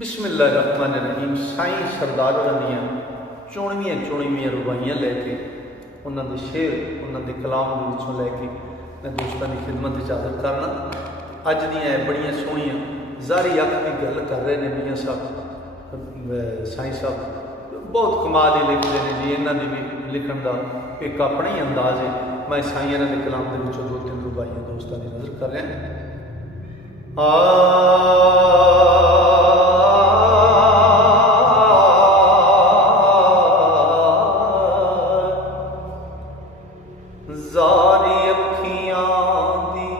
बिस्मिल्लाहिर्रहमानिर्रहीम। साईं सरदार दियां चुणवीं रुबाइयां लैके उन्होंने शेर उन्होंने कलाम के लैके मैं दोस्तों की खिदमत हाजिर करना। अज दियां बड़ियां सोहनियां ज़ारी अख की गल कर रहे हैं मियाँ साहब साईं साहब बहुत कमाल ही लिखते हैं जी। इन्होंने भी लिखण का एक अपना ही अंदाज है। मैं साईं के कलाम के दो तीन रुबाइयां दोस्तों की नज़र कर रहा। ज़ारी अखियां दी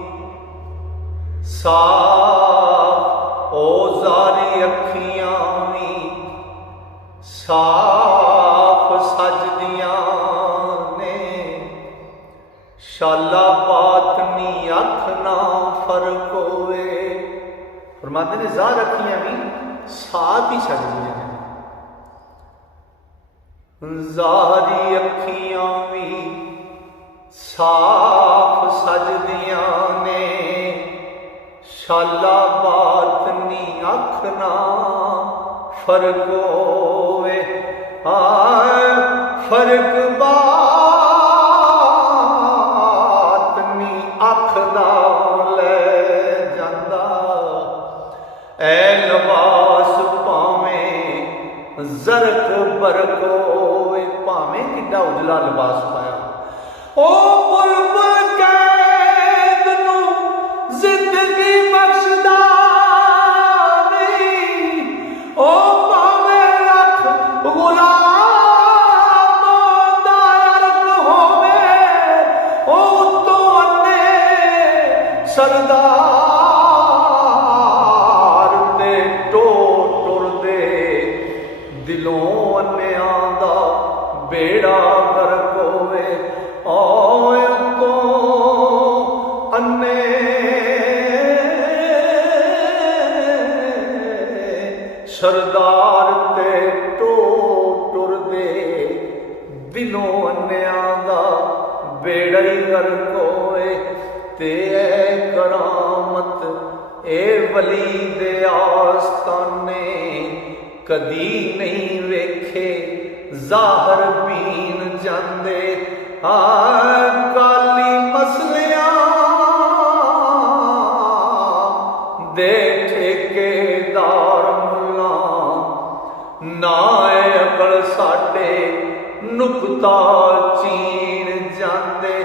साफ ओ ज़ारी अखियां भी साफ सजदियां ने शाला बात नी अख ना फर्क होए। फरमाते ने ज़ार अखियां भी साफ ही सजदियां ने, ज़ारी अखियां भी साफ सजदियां ने शाला बात नी अख ना फर्क होवे। फर्क बात नी अख दा ले जांदा। ऐ लिबास भावें ज़रक बरक होवे, भावें किड्डा उजला लिबास पाया। ओ बुलबुल कैद नू जिंदगी बख्शदा नहीं, ओ भावे लख गुलाम दा अर्क होवे। ओ तो अन्ने सरदार ते टोर दे दिलों अन्नियां दा बेड़ा गर्क होवे। तो अन्ने सरदार ते टुर दे दिलों अन्नियां दा बेड़ा ही गर्क होए। ते करामत ए वली दे आस्ताने कदी नहीं वेखे ज़ाहर बीन जांदे। काली मसलियां दे ठेकेदार मुल्ला ना अकल साडे नुकता चीन जांदे।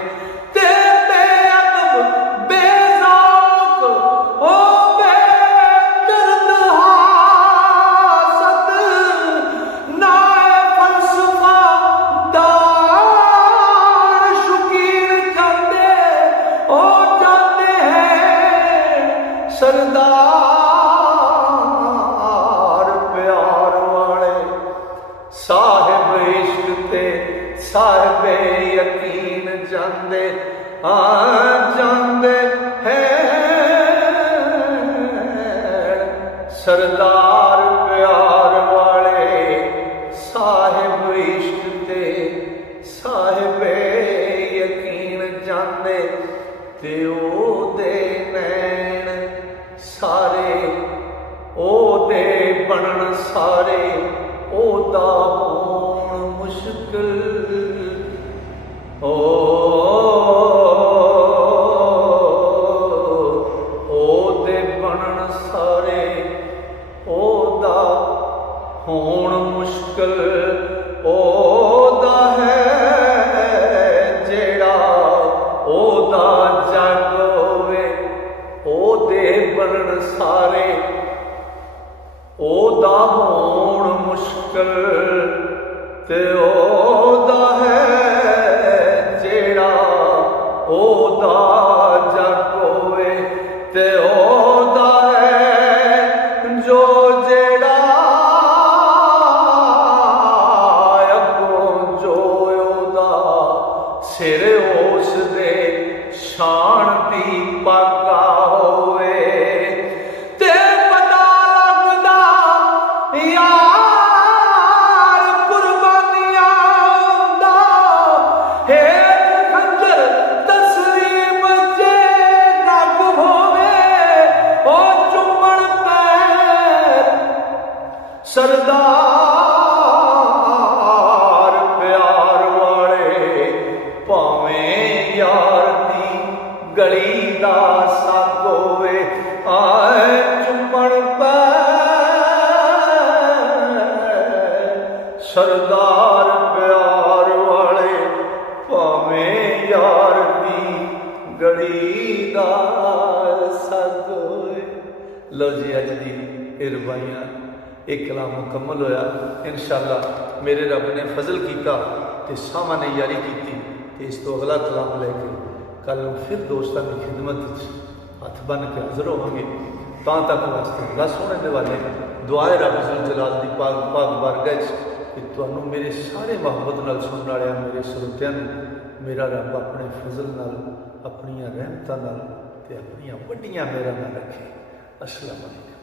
सरदार प्यार वाले साहिब इश्क ते साहिब यकीन जांदे जांदे हैं। सरदार प्यार वाले साहिब इश्क ते साहिब यकीन जांदे। ते ओ दे नैन सारे ओ दे बनन सारे ओ दा होण मुश्किल। ओ दे बनन सारे ओ दा होण मुश्किल। ओ दा है जेड़ा ओ दा जग होवे। ओ दे बनन सारे ओ दा होण मुश्किल। ते ओ दा है जेड़ा ओ दा जग होवे। ते ओ दा है जो जेड़ा सरदार प्यार वाले भावें यार दी गली दा संग होवे आए चुम्मण पै सरदार प्यार वाले भावें यार दी गली दा संग होवे। लो जी अज दी ये रुबाइयां एक कलाम मुकम्मल होया। इंशाअल्लाह मेरे रब ने फजल किया तो सामा ने यारी की तो इस तो अगला कलाम लैके कल फिर दोस्तों की खिदमत हथ बन के हाजिर होंगे। तक वास्ते अल्लाह सोने के वाले दुआए रब जुल जलाल की पाग पाग बारगाह कि तुहानू मेरे सारे मोहब्बत नाल सुनने वाले मेरे श्रोतियां मेरा रब अपने फजल नाल अपनियां रहमतां नाल ते अपनियां वड्डियां मेहरां नाल रखे। अस्सलाम वालेकुम।